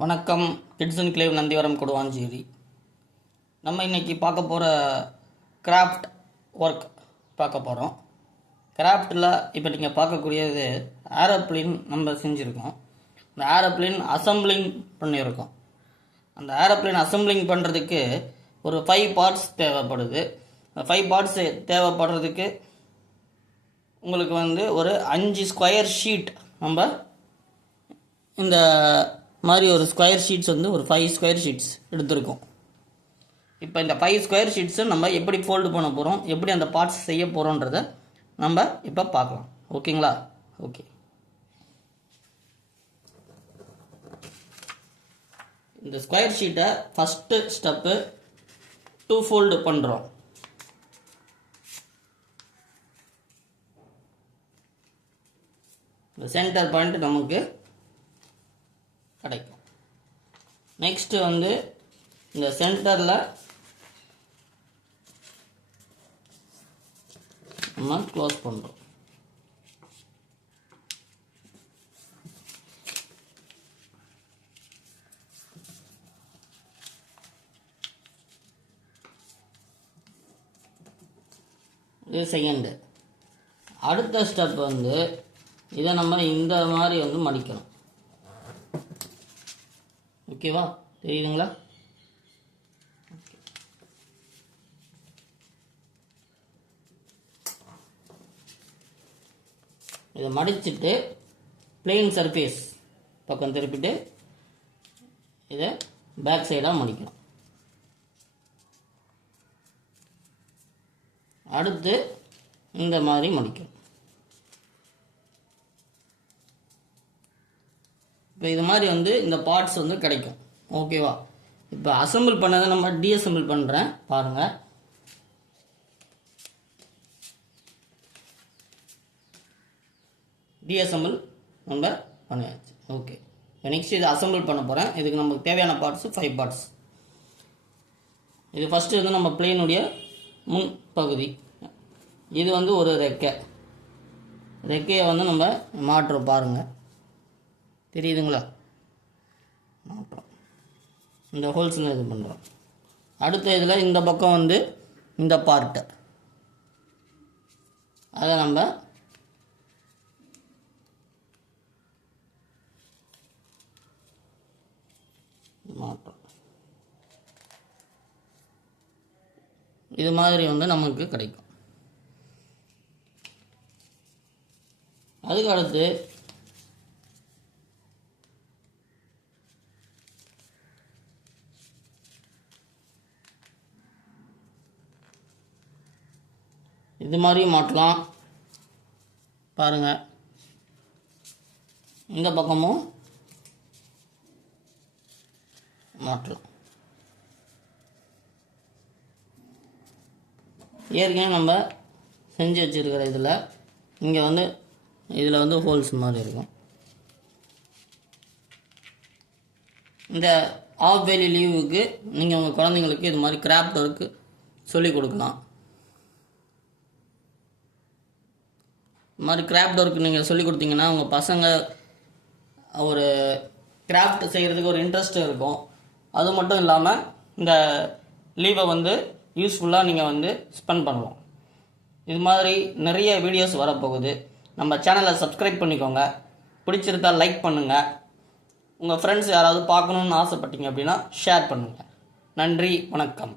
வணக்கம். Kids and clave Nandivaram Guduvancheri. நம்ம இன்றைக்கி பார்க்க போகிற கிராஃப்ட் ஒர்க் பார்க்க போகிறோம். கிராஃப்டில் இப்போ நீங்கள் பார்க்கக்கூடியது ஏரோப்ளேன் நம்ம செஞ்சுருக்கோம். அந்த ஏரோப்ளேன் அசம்பிளிங் பண்ணியிருக்கோம். அந்த ஏரோப்ளேன் அசம்பிளிங் பண்ணுறதுக்கு ஒரு 5 பார்ட்ஸ் தேவைப்படுது. 5 பார்ட்ஸ் தேவைப்படுறதுக்கு உங்களுக்கு ஒரு 5 ஸ்கொயர் ஷீட் நம்ம இந்த மாதிரி ஒரு ஸ்கொயர் ஷீட்ஸ் ஒரு 5 ஸ்கொயர் ஷீட்ஸ் எடுத்திருக்கோம். இப்போ இந்த 5 ஸ்கொயர் ஷீட்ஸை நம்ம எப்படி ஃபோல்டு பண்ண போகிறோம், எப்படி அந்த பார்ட்ஸ் செய்ய போகிறோன்றதை நம்ம இப்போ பார்க்கலாம். ஓகேங்களா? ஓகே. இந்த ஸ்கொயர் ஷீட்டை ஃபஸ்ட்டு ஸ்டெப்பு 2 ஃபோல்டு பண்ணுறோம். இந்த சென்டர் பாயிண்ட் நமக்கு கிடைக்கும். நெக்ஸ்ட் இந்த சென்டரில் நம்ம க்ளோஸ் பண்ணுறோம். இது செகண்டு. அடுத்த ஸ்டெப் இதை நம்ம இந்த மாதிரி மடிக்கணும். ஓகேவா? தெரியுதுங்களா? இதை மடிச்சுட்டு பிளெயின் சர்ஃபேஸ் பக்கம் திருப்பிட்டு இதை பேக் சைடாக மடிக்கணும். அடுத்து இந்த மாதிரி மடிக்கணும். இப்போ இது மாதிரி இந்த பார்ட்ஸ் கிடைக்கும். ஓகேவா? இப்போ அசம்பிள் பண்ணதை நம்ம டீஅசம்பிள் பண்ணுறேன் பாருங்கள். டீஅசம்பிள் நம்ம பண்ணியாச்சு. ஓகே. இப்போ நெக்ஸ்ட் இதை அசம்பிள் பண்ண போகிறேன். இதுக்கு நமக்கு தேவையான பார்ட்ஸு 5 பார்ட்ஸ். இது ஃபஸ்ட்டு நம்ம பிளேனுடைய முன் பகுதி. இது ஒரு ரெக்கையை நம்ம மாற்றுறோம் பாருங்கள். தெரியுதுங்களா? மாற்றோம். இந்த ஹோல்ஸில் இது பண்ணுறோம். அடுத்த இதில் இந்த பக்கம் இந்த பார்ட்டை அதை நம்ம மாற்றோம். இது மாதிரி நமக்கு கிடைக்கும். அதுக்கு அடுத்து இது மாதிரி மாற்றலாம் பாருங்கள். இந்த பக்கமும் மாற்றலாம். ஏற்கனவே நம்ம செஞ்சு வச்சுருக்கிற இதில் இங்கே இதில் ஹோல்ஸ் மாதிரி இருக்கும். இந்த ஆஃப் வேலி லீவுக்கு நீங்கள் உங்கள் குழந்தைங்களுக்கு இது மாதிரி கிராஃப்ட் ஒர்க்கு சொல்லிக் கொடுக்கலாம். இது மாதிரி கிராஃப்ட் ஒர்க் நீங்கள் சொல்லிக் கொடுத்தீங்கன்னா உங்கள் பசங்க ஒரு கிராஃப்ட் செய்கிறதுக்கு ஒரு இன்ட்ரெஸ்ட் இருக்கும். அது மட்டும் இல்லாமல் இந்த லீவை யூஸ்ஃபுல்லாக நீங்கள் ஸ்பெண்ட் பண்ணலாம். இது மாதிரி நிறைய வீடியோஸ் வரப்போகுது. நம்ம சேனலை சப்ஸ்கிரைப் பண்ணிக்கோங்க. பிடிச்சிருந்தா லைக் பண்ணுங்கள். உங்கள் ஃப்ரெண்ட்ஸ் யாராவது பார்க்கணுன்னு ஆசைப்பட்டீங்க அப்படின்னா ஷேர் பண்ணுங்கள். நன்றி, வணக்கம்.